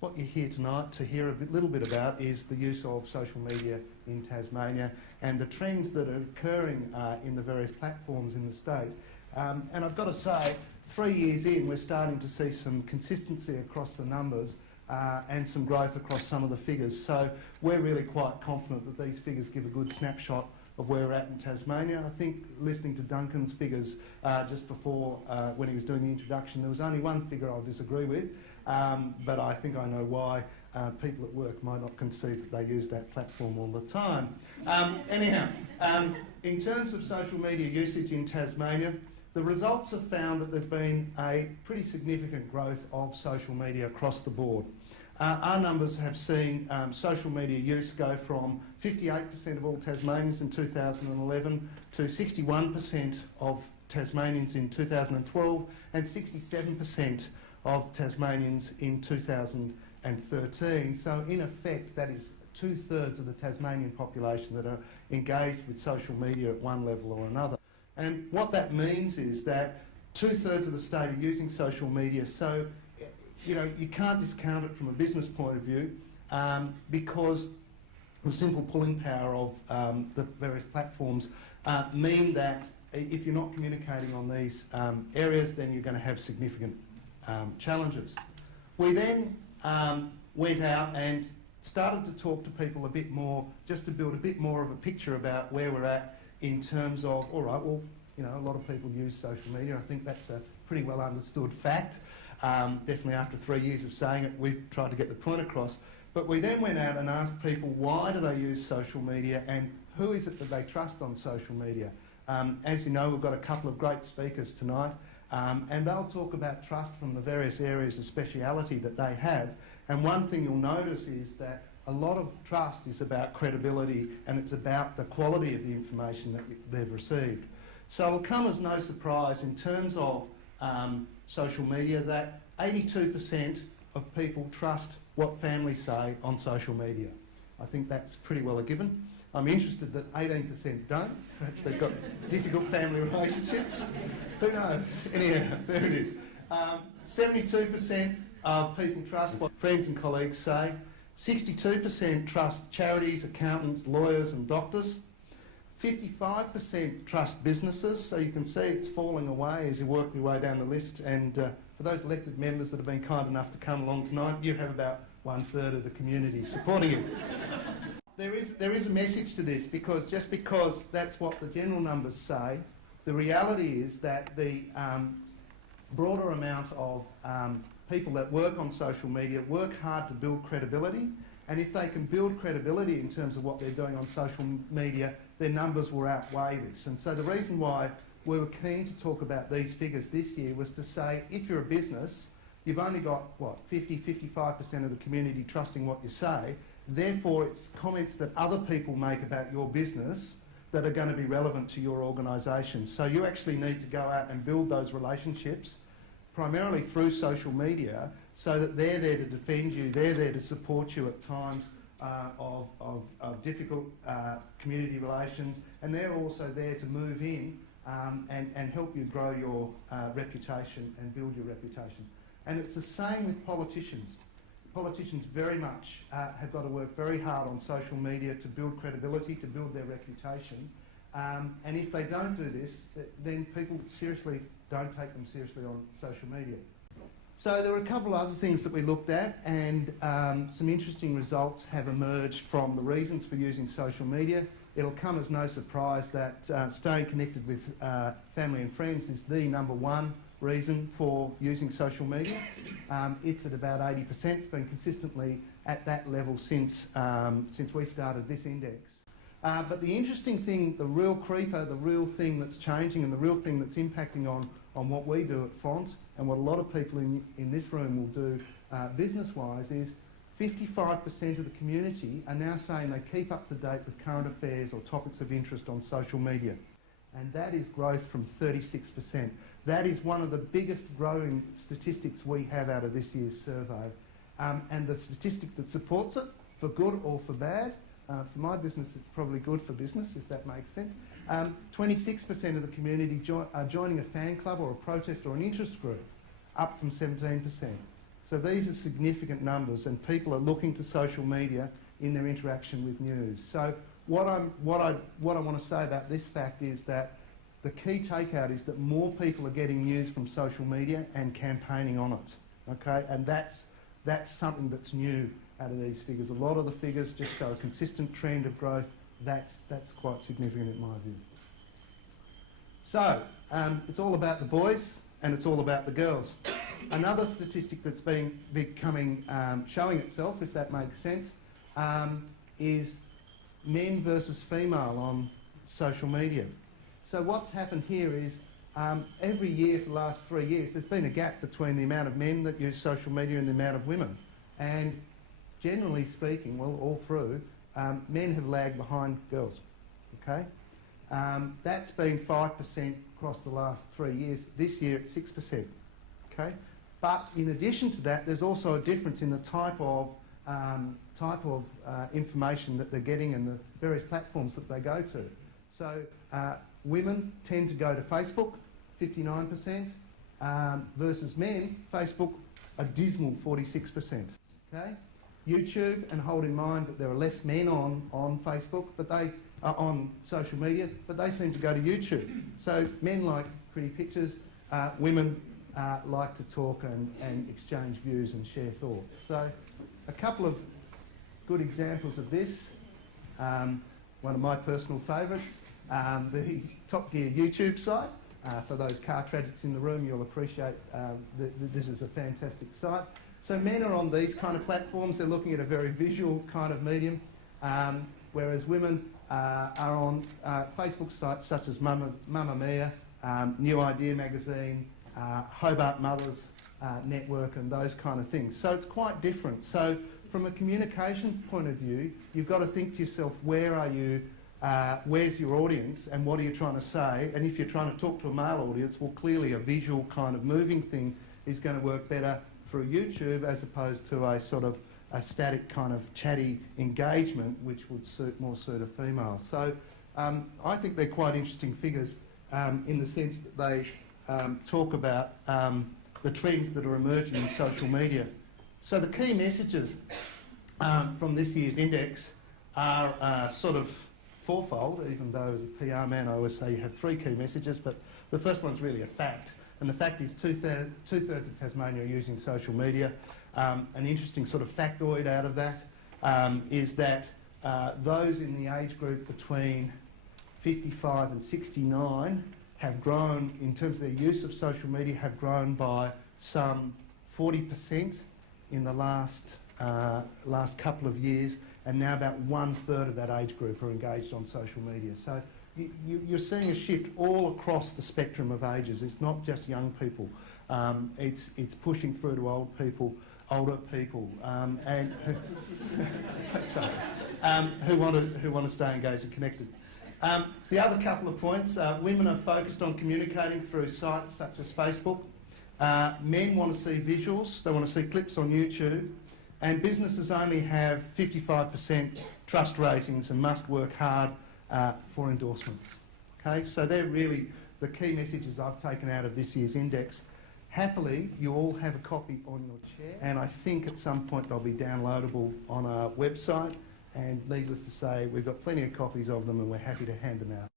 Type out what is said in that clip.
what you're here tonight to hear little bit about is the use of social media in Tasmania and the trends that are occurring in the various platforms in the state. And I've got to say, 3 years in, we're starting to see some consistency across the numbers and some growth across some of the figures. So we're really quite confident that these figures give a good snapshot of where we're at in Tasmania. I think listening to Duncan's figures just before when he was doing the introduction, there was only one figure I'll disagree with, but I think I know why. People at work might not concede that they use that platform all the time. Anyhow, in terms of social media usage in Tasmania, the results have found that there's been a pretty significant growth of social media across the board. Our numbers have seen social media use go from 58% of all Tasmanians in 2011 to 61% of Tasmanians in 2012 and 67% of Tasmanians in 2013. So in effect, that is 2/3 of the Tasmanian population that are engaged with social media at one level or another. And what that means is that 2/3 of the state are using social media, so you know, you can't discount it from a business point of view because the simple pulling power of the various platforms mean that if you're not communicating on these areas, then you're going to have significant challenges. We then went out and started to talk to people a bit more, just to build a bit more of a picture about where we're at in terms of, all right, well, you know, a lot of people use social media. I think that's a pretty well understood fact. Definitely after 3 years of saying it, we've tried to get the point across. But we then went out and asked people why do they use social media and who is it that they trust on social media. As you know, we've got a couple of great speakers tonight and they'll talk about trust from the various areas of speciality that they have. And one thing you'll notice is that a lot of trust is about credibility and it's about the quality of the information that they've received. So it'll come as no surprise in terms of social media that 82% of people trust what families say on social media. I think that's pretty well a given. I'm interested that 18% don't. Perhaps they've got difficult family relationships. Who knows? Anyhow, there it is. 72% of people trust what friends and colleagues say. 62% trust charities, accountants, lawyers and doctors. 55% trust businesses, so you can see it's falling away as you work your way down the list. And for those elected members that have been kind enough to come along tonight, you have about 1/3 of the community supporting you. There is a message to this because just because that's what the general numbers say, the reality is that the broader amount of people that work on social media work hard to build credibility. And if they can build credibility in terms of what they're doing on social media, their numbers will outweigh this. And so the reason why we were keen to talk about these figures this year was to say, if you're a business, you've only got, what, 55% of the community trusting what you say. Therefore, it's comments that other people make about your business that are going to be relevant to your organisation. So you actually need to go out and build those relationships primarily through social media so that they're there to defend you, they're there to support you at times of difficult community relations, and they're also there to move in and help you grow your reputation and build your reputation. And it's the same with politicians. Politicians very much have got to work very hard on social media to build credibility, to build their reputation. And if they don't do this, then people seriously don't take them seriously on social media. So there were a couple of other things that we looked at, and some interesting results have emerged from the reasons for using social media. It'll come as no surprise that staying connected with family and friends is the #1 reason for using social media. It's at about 80%. It's been consistently at that level since we started this index. But the interesting thing, the real creeper, the real thing that's changing and the real thing that's impacting on what we do at Font and what a lot of people in this room will do business-wise is 55% of the community are now saying they keep up to date with current affairs or topics of interest on social media. And that is growth from 36%. That is one of the biggest growing statistics we have out of this year's survey. And the statistic that supports it, for good or for bad, for my business it's probably good for business, if that makes sense. 26% of the community are joining a fan club or a protest or an interest group, up from 17%. So these are significant numbers, and people are looking to social media in their interaction with news. So what I want to say about this fact is that the key takeout is that more people are getting news from social media and campaigning on it, okay? And that's something that's new out of these figures. A lot of the figures just show a consistent trend of growth. That's quite significant in my view. So, it's all about the boys and it's all about the girls. Another statistic that's becoming showing itself, if that makes sense, is men versus female on social media. So what's happened here is every year for the last 3 years there's been a gap between the amount of men that use social media and the amount of women. And generally speaking, well, all through, men have lagged behind girls, okay? That's been 5% across the last 3 years. This year it's 6%, okay? But in addition to that, there's also a difference in the type of information that they're getting and the various platforms that they go to. So women tend to go to Facebook, 59%, versus men, Facebook, a dismal 46%, okay? YouTube, and hold in mind that there are less men on Facebook, but they are on social media, but they seem to go to YouTube. So men like pretty pictures, women like to talk and exchange views and share thoughts. So a couple of good examples of this. One of my personal favourites, the Top Gear YouTube site. For those car tragics in the room, you'll appreciate this is a fantastic site. So men are on these kind of platforms. They're looking at a very visual kind of medium, whereas women are on Facebook sites such as Mamma Mia, New Idea magazine, Hobart Mothers Network, and those kind of things. So it's quite different. So from a communication point of view, you've got to think to yourself, where are you? Where's your audience and what are you trying to say? And if you're trying to talk to a male audience, well, clearly a visual kind of moving thing is going to work better through YouTube as opposed to a sort of a static kind of chatty engagement, which would more suit a female. So I think they're quite interesting figures in the sense that they talk about the trends that are emerging in social media. So the key messages from this year's index are sort of fourfold, even though as a PR man I always say you have three key messages, but the first one's really a fact. And the fact is two-thirds of Tasmania are using social media. An interesting sort of factoid out of that is that those in the age group between 55 and 69 have grown, in terms of their use of social media, have grown by some 40% in the last couple of years, and now about 1/3 of that age group are engaged on social media. So you're seeing a shift all across the spectrum of ages. It's not just young people. It's pushing through to older people, and sorry, who want to stay engaged and connected. The other couple of points: women are focused on communicating through sites such as Facebook. Men want to see visuals. They want to see clips on YouTube. And businesses only have 55% trust ratings and must work hard for endorsements. Okay, so they're really the key messages I've taken out of this year's index. Happily, you all have a copy on your chair, and I think at some point they'll be downloadable on our website. And needless to say, we've got plenty of copies of them and we're happy to hand them out.